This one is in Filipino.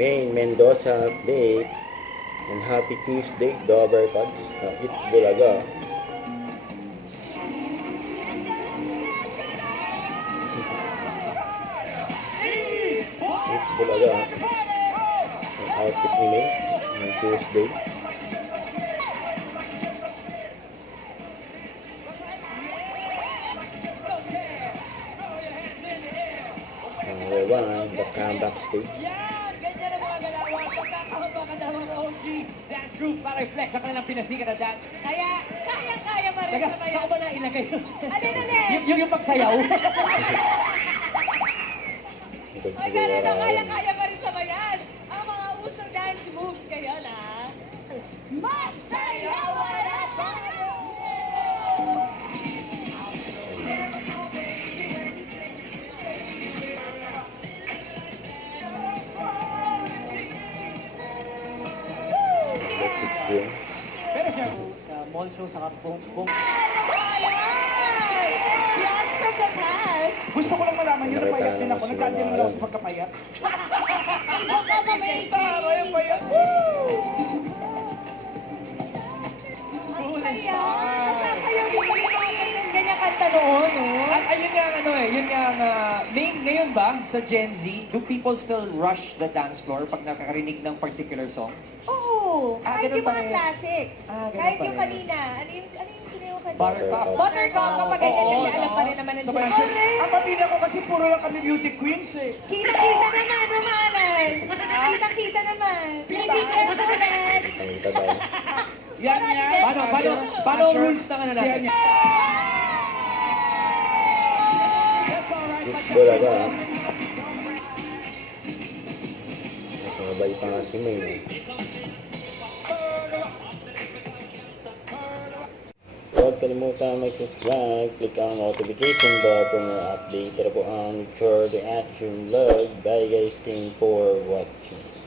Main Mendoza update. And happy Tuesday, Dover Cubs. It's Bulaga. It's Bulaga. Ang outfit ni May ng Tuesday. Rewind, the comeback stage. Yan! Ganyan ang mga galawan. Pagkakahabakan na mga OG dance group para i-flex ang kanilang pinasikat na dance. Kaya, kaya-kaya pa rin Taga, sa saan kaya. ko ba na ilagay? Alin. yung pagsayaw. Ay, ganun na kaya-kaya pa rin sa bayan. Ang mga usong dance moves ngayon, ha? Masayawan na tayo! Pero siya, sa mall show, saka bong. Ayan! Blast from the past! Gusto ko lang malaman yun, Nakita napayat din naman ako. si Nagkadyan Mama lang ako Alan. sa pagkapayat. Ibo ka ba, May? Tama yung payat. Ang saya! Nasasayaw din yung mga ganyan kanta noon, no? At ayun nga ano yun nga main ngayon ba sa Gen Z, do people still rush the dance floor pag nakakarinig ng particular song? Oo! Ah, Kahit ganun yung pa mga rin. classics. Ah, ganun Kahit pa yung rin. kanina. Ano yung sinayaw kanina? Buttercup. Buttercup, kapag ganyan Oo, kasi alam no? pa rin naman ng So, Gen kaya- Z. Ang pamilya ko kasi puro lang kami beauty queens eh. Kita-kita naman, Romanan! Kita-kita naman! Hindi ka ulit! Ang tabay. Yan yan. Paano ang rules ng ano natin? It's Bulaga. Nasabay pa nga si May. Huwag kalimutan mag-subscribe, click ang notification bell para ma-update po ang further action vlog. Bye guys, thank you for watching.